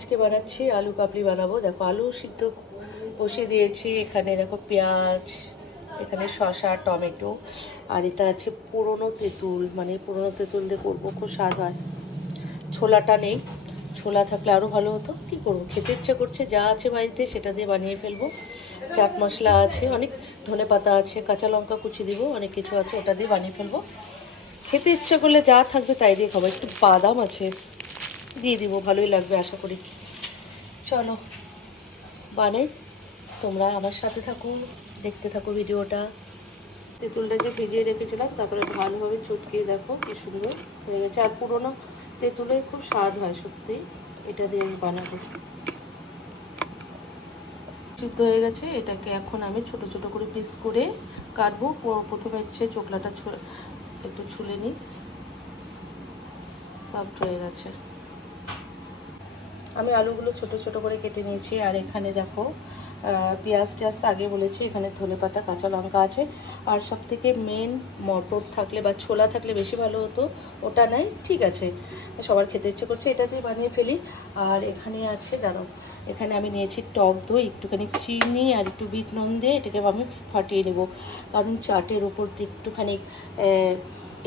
আজকে বানাচ্ছি আলু কাবলি বানাবো। দেখো আলু সিদ্ধ বসিয়ে দিয়েছি, এখানে দেখো পেঁয়াজ, এখানে শসা, টমেটো, আর এটা আছে পুরনো তেঁতুল, মানে পুরনো তেঁতুল দিয়ে করবো, খুব স্বাদ হয়। ছোলাটা নেই, ছোলা থাকলে আরও ভালো হতো। কি করবো, খেতে ইচ্ছা করছে, যা আছে বাড়িতে সেটা দিয়ে বানিয়ে ফেলবো। চাট মশলা আছে, অনেক ধনে পাতা আছে, কাঁচা লঙ্কা কুচি দিব, অনেক কিছু আছে, ওটা দিয়ে বানিয়ে ফেলবো। খেতে ইচ্ছা করলে যা থাকবে তাই দিয়ে খাবো। একটু বাদাম আছে, দিয়ে দিব, ভালোই লাগবে আশা করি। চলো বানাই, তোমরা আমার সাথে থাকো, দেখতে থাকো ভিডিওটা। তেঁতুলটা যে ভিজিয়ে রেখেছিলাম তারপরে ভালোভাবে চটকিয়ে দেখো কি সুন্দর হয়ে গেছে। আর পুরোনো তেঁতুলে খুব স্বাদ হয় সত্যি, এটা দিয়ে আমি বানাবো। সিদ্ধ হয়ে গেছে, এটাকে এখন আমি ছোট ছোট করে পিস করে কাটবো। প্রথমে হচ্ছে চোখলাটা একটু ছুলে নিই, সফট হয়ে গেছে। আমি আলুগুলো ছোট ছোট করে কেটে নিয়েছি। আর এখানে দেখো পেঁয়াজ টিয়াজ আগে বলেছি, এখানে ধনেপাতা, কাঁচা লঙ্কা আছে। আর সব থেকে মেন মটর থাকলে বা ছোলা থাকলে বেশি ভালো হতো, ওটা নাই, ঠিক আছে, সবার খেতে ইচ্ছে করছে, এটা দিয়ে বানিয়ে ফেলি। আর এখানে আছে, দাঁড়াও, এখানে আমি নিয়েছি টক দই, একটুখানি চিনি আর একটু বিট নুন দিয়ে এটাকে আমি ফাটিয়ে নেব। কারণ চাটের ওপর দিয়ে একটুখানি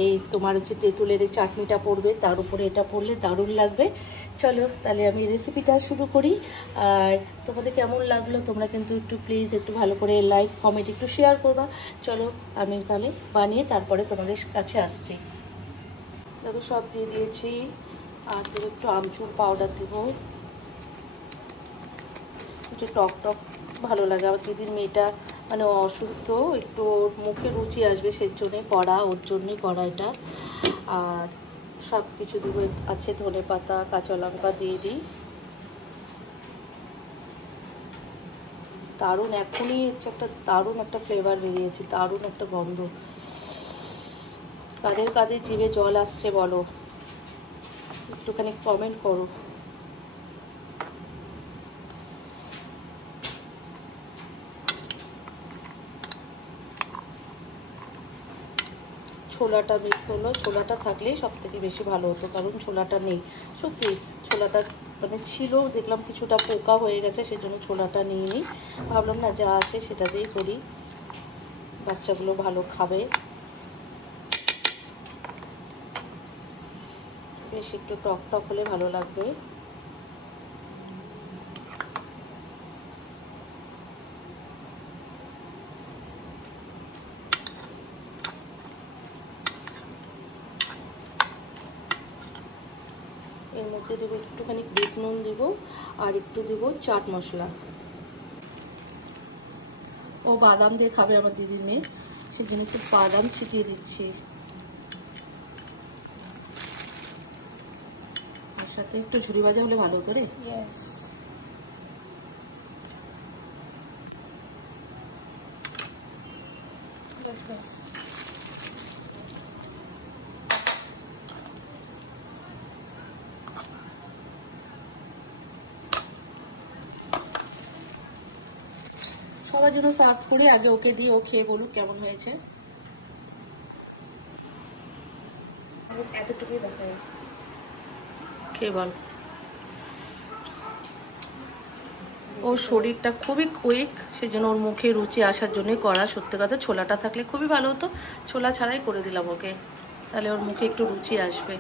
এই তোমার হচ্ছে তেঁতুলের এই চাটনিটা পড়বে, তার উপরে এটা পড়লে দারুণ লাগবে। চলো তাহলে আমি রেসিপিটা শুরু করি। আর তোমাদের কেমন লাগলো তোমরা কিন্তু একটু প্লিজ একটু ভালো করে লাইক কমেন্ট একটু শেয়ার করবা। চলো আমি তাহলে বানিয়ে তারপরে তোমাদের কাছে আসছি। দেখো সব দিয়ে দিয়েছি, আর দেবো একটু আমচুর পাউডার দেবো, একটু টক টক ভালো লাগে। আমার দিদির মেয়েটা মানে অসুস্থ, একটু মুখে রুচি আসবে সেজন্যই করা, ওর জন্যই করা এটা। আর সব কিছু দেবো, আছে ধনে পাতা, কাঁচা লঙ্কা দিয়ে দিই। দারুণ, এখনই হচ্ছে একটা দারুণ একটা ফ্লেভার বেরিয়েছে, দারুণ একটা গন্ধ। কাদের কাদের জিভে জল আসছে বলো, একটুখানি কমেন্ট করো। ছোলাটা মিক্স হলো, ছোলাটা থাকলেই সব থেকে বেশি ভালো হতো, কারণ ছোলাটা নেই সত্যি। ছোলাটা মানে ছিল, দেখলাম কিছুটা পোকা হয়ে গেছে, সেজন্য ছোলাটা নিয়ে নিই। ভাবলাম না, যা আছে সেটা দিয়েই করি, বাচ্চাগুলো ভালো খাবে। বেশ একটু টক টক হলে ভালো লাগবে। এর মধ্যে দেবো একটুখানি বিট নুন দেবো, আর একটু দেবো চাট মশলা। ও বাদাম দিয়ে খাবে আমার দিদির মেয়ে, সেজন্য একটু বাদাম ছিটিয়ে দিচ্ছি। ওর সাথে একটু ঝুরি ভাজা হলে ভালো হতো রে। সবার জন্য সার্ভ করে আগে ওকে দিয়ে ও খেয়ে বলুক কেমন হয়েছে। এতটুকুই দেখায়, খেয়ে বল। ওর শরীরটা খুবই কুইক, সেজন্য ওর মুখে রুচি আসার জন্যই করা। সত্যি কথা, ছোলাটা থাকলে খুবই ভালো হতো, ছোলা ছাড়াই করে দিলাম ওকে, তাহলে ওর মুখে একটু রুচি আসবে।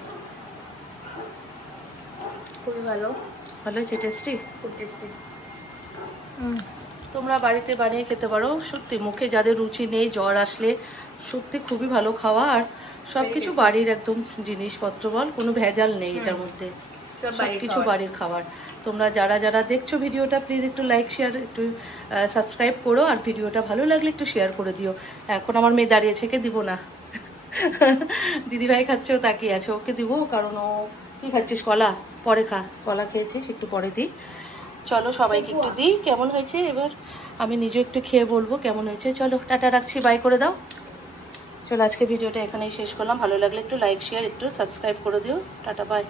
খুবই ভালো, ভালো হয়েছে, টেস্টি, খুব টেস্টি। তোমরা বাড়িতে বানিয়ে খেতে পারো, সত্যি মুখে যাদের রুচি নেই, জ্বর আসলে সত্যি খুবই ভালো খাওয়া। আর সব কিছু বাড়ির একদম জিনিসপত্র, বল কোনো ভেজাল নেই এটার মধ্যে, সব কিছু বাড়ির খাবার। তোমরা যারা যারা দেখছো ভিডিওটা, প্লিজ একটু লাইক শেয়ার একটু সাবস্ক্রাইব করো, আর ভিডিওটা ভালো লাগলে একটু শেয়ার করে দিও। এখন আমার মেয়ে দাঁড়িয়েছে, কে দিব না, দিদিভাই খাচ্ছে, ও তাকিয়ে আছে, ওকে দিব, কারণ ও কী খাচ্ছিস, কলা, পরে খা, কলা খেয়েছিস, একটু পরে দিই। চলো সবাইকে একটু দিই, কেমন হয়েছে এবার আমি নিজে একটু খেয়ে বলবো কেমন হয়েছে। চলো টাটা, রাখছি, বাই করে দাও। চলো আজকে ভিডিওটা এখানেই শেষ করলাম, ভালো লাগলে একটু লাইক শেয়ার একটু সাবস্ক্রাইব করে দিও, টাটা বাই।